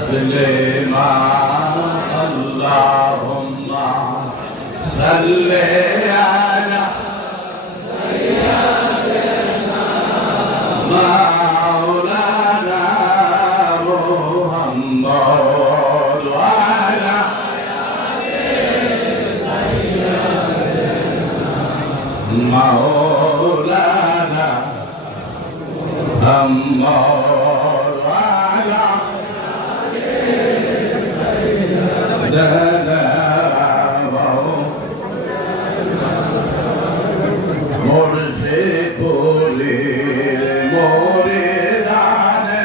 تسليما اللهم صل على سيدنا مولانا محمد وعلى مولانا محمد وعلى سيدنا মুর্শিদপুরের মুরিদানে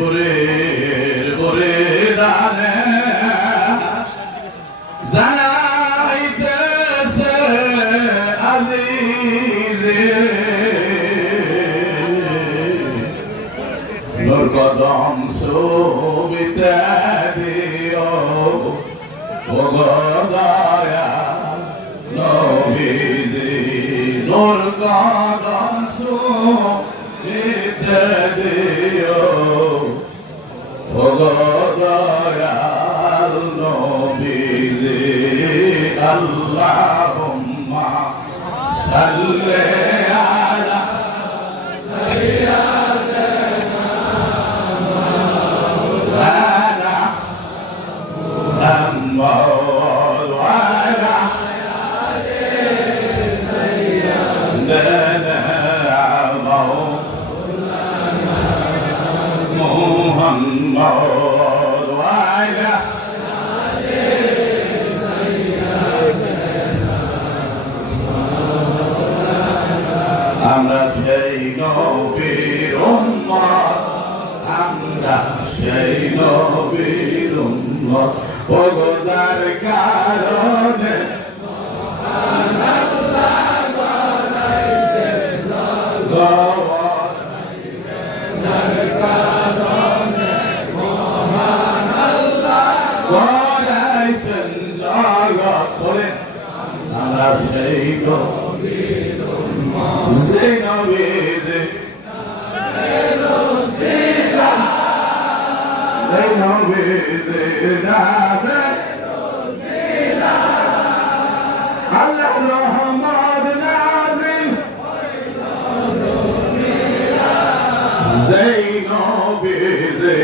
মুর্শিদপুরের মুরিদানে জানাইতেছে আজিজে নূর কদম সুবিতে দিও ও গদয়া নবীজি নূর কদম সুবিতে দিও ও গদয়া নবীজি আল্লাহুম্মা সাল্লি আলা সাইয়্যিদিনা মাওলানা মুহাম্মদ ওয়া আলা আলি সাইয়্যিদিনা মাওলানা মুহাম্মদ ওয়া আলা আমরা সেই নবীর উম্মত আমরা সেই নবীর উম্মত ও যার কারণে মহান আল্লাহ বানাইছেন জগৎ যার কারণে মহান আল্লাহ বানাইছেন জগৎ বলে আমরা সেই নবীর Zeynobi'de Zeynobi'de Allah Rahman Nazim Zeynobi'de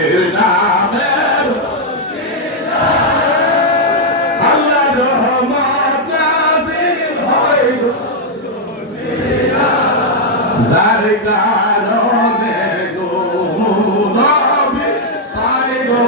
Allah Rahman Nazim যার কারণে গো নবী পারে গো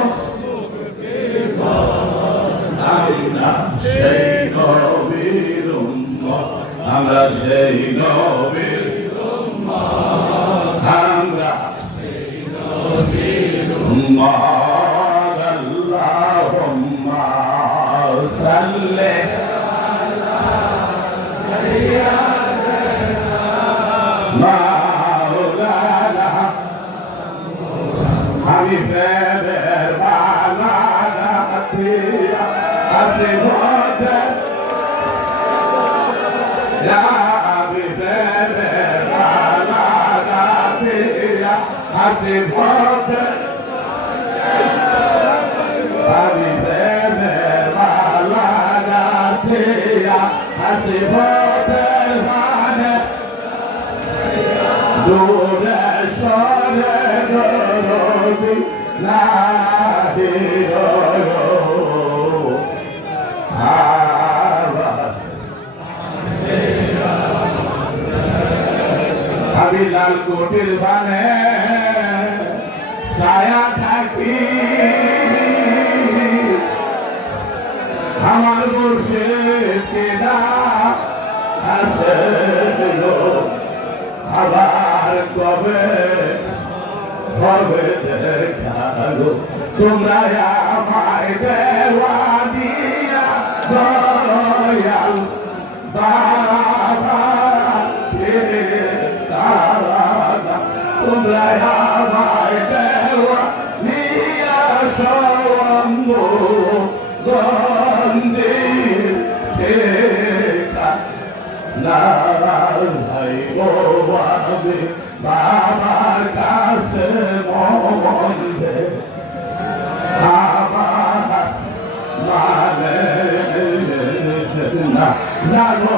আমরা সেই নবীর উম্মত আমরা সেই নবীর উম্মত আমরা সেই নবীর উম্মত আল্লাহুম্মা সাল্লি আলা সাইয়্যিদিনা মাওলানা আমি প্রেমের বাগানে আসি ভোটে আমি প্রেমের বাগানে আসি ভোটে আমি প্রেমের বাগানে আসি ভোটে মানে দূরে সরে দরদি নাহির আমি লাল কোটির বানে ছায়া থাকি আমার মুর্শিদ কেনা আসে আবার কবে হবে দেখা গো তোমরা আমায় দেওয়ানিয়া দয়াল বাবা তারা তোমরা আমায় দেওয়ানিয়া সঙ্গ গন্ধির দেখা না ভাই বাবা আছে মধ্যে আবার মানে না জানো